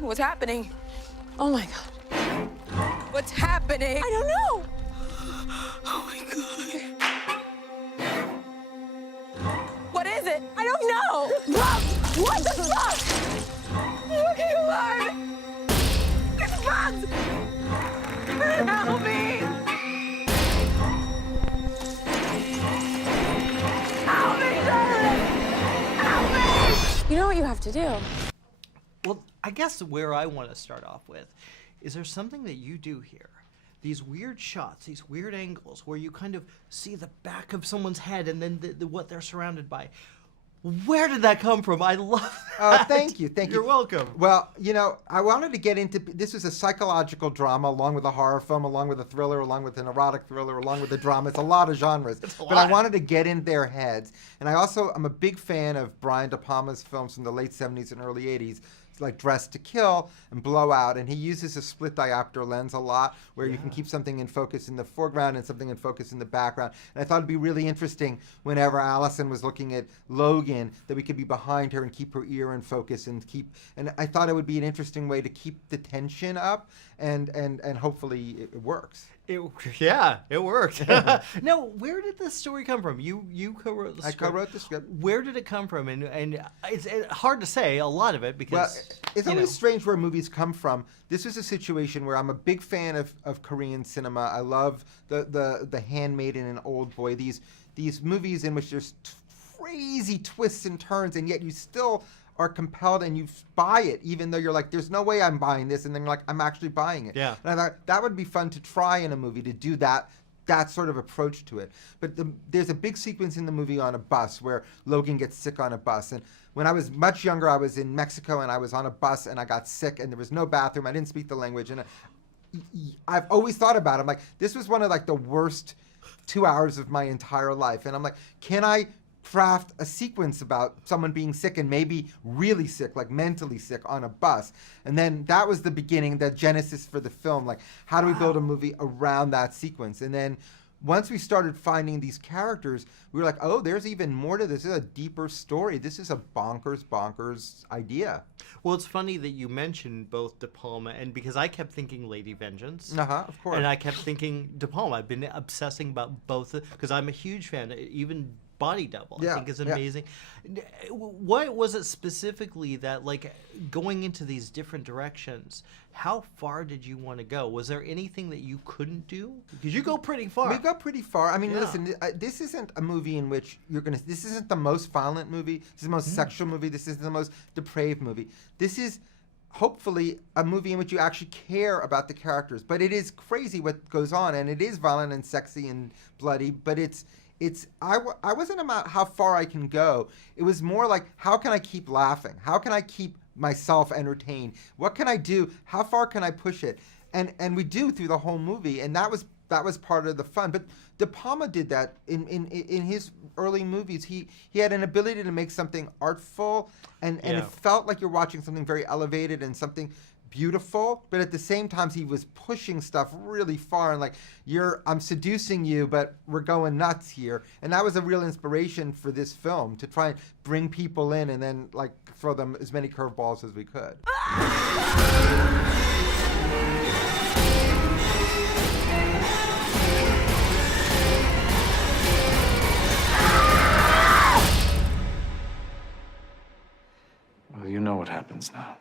What's happening? Oh my God. What's happening? I don't know. Oh my God. What is it? I don't know. What the fuck? Okay, Lord. It's bugs. Help me. Help me, darling. Help me. You know what you have to do? Well, I guess where I want to start off with is there something that you do here? These weird shots, these weird angles where you kind of see the back of someone's head and then what they're surrounded by. Where did that come from? I love that. Thank you. You're welcome. Well, you know, I wanted to get into, this was a psychological drama along with a horror film, along with a thriller, along with an erotic thriller, along with a drama. It's a lot of genres. But I wanted to get in their heads. And I'm a big fan of Brian De Palma's films from the late 70s and early 80s. Like Dressed to Kill and Blowout, and he uses a split diopter lens a lot where you can keep something in focus in the foreground and something in focus in the background. And I thought it'd be really interesting whenever Allison was looking at Logan that we could be behind her and keep her ear in focus and I thought it would be an interesting way to keep the tension up and hopefully it works. Yeah, it worked. Now, where did this story come from? You co-wrote the script. I co-wrote the script. Where did it come from? And it's hard to say a lot of it because it's always strange where movies come from. This was a situation where I'm a big fan of Korean cinema. I love the Handmaiden and Old Boy. These movies in which there's crazy twists and turns, and yet you still are compelled and you buy it, even though you're like, there's no way I'm buying this, and then you're like, I'm actually buying it. Yeah. And I thought that would be fun to try in a movie, to do that sort of approach to it. But there's a big sequence in the movie on a bus where Logan gets sick on a bus. And when I was much younger, I was in Mexico and I was on a bus and I got sick and there was no bathroom. I didn't speak the language. And I've always thought about it. I'm like, this was one of like the worst 2 hours of my entire life. And I'm like, can I craft a sequence about someone being sick and maybe really sick, like mentally sick on a bus? And then that was the beginning, the genesis for the film. Like, how do we build a movie around that sequence? And then once we started finding these characters, we were like, oh, there's even more to this. This is a deeper story. This is a bonkers idea. Well, it's funny that you mentioned both De Palma and because I kept thinking Lady Vengeance. Of course. And I kept thinking De Palma. I've been obsessing about both because I'm a huge fan. Even Body Double, I think is amazing. What was it specifically that, like, going into these different directions, how far did you want to go? Was there anything that you couldn't do? Because you go pretty far. We go pretty far. I mean, listen, this isn't a movie in which this isn't the most violent movie. This is the most sexual movie. This is the most depraved movie. This is hopefully a movie in which you actually care about the characters. But it is crazy what goes on, and it is violent and sexy and bloody, but I wasn't about how far I can go. It was more like, how can I keep laughing? How can I keep myself entertained? What can I do? How far can I push it? And we do through the whole movie, and that was part of the fun. But De Palma did that in his early movies. He had an ability to make something artful, and it felt like you're watching something very elevated and something beautiful, but at the same time he was pushing stuff really far and like, I'm seducing you, but we're going nuts here. And that was a real inspiration for this film, to try and bring people in and then like throw them as many curveballs as we could. Well, you know what happens now.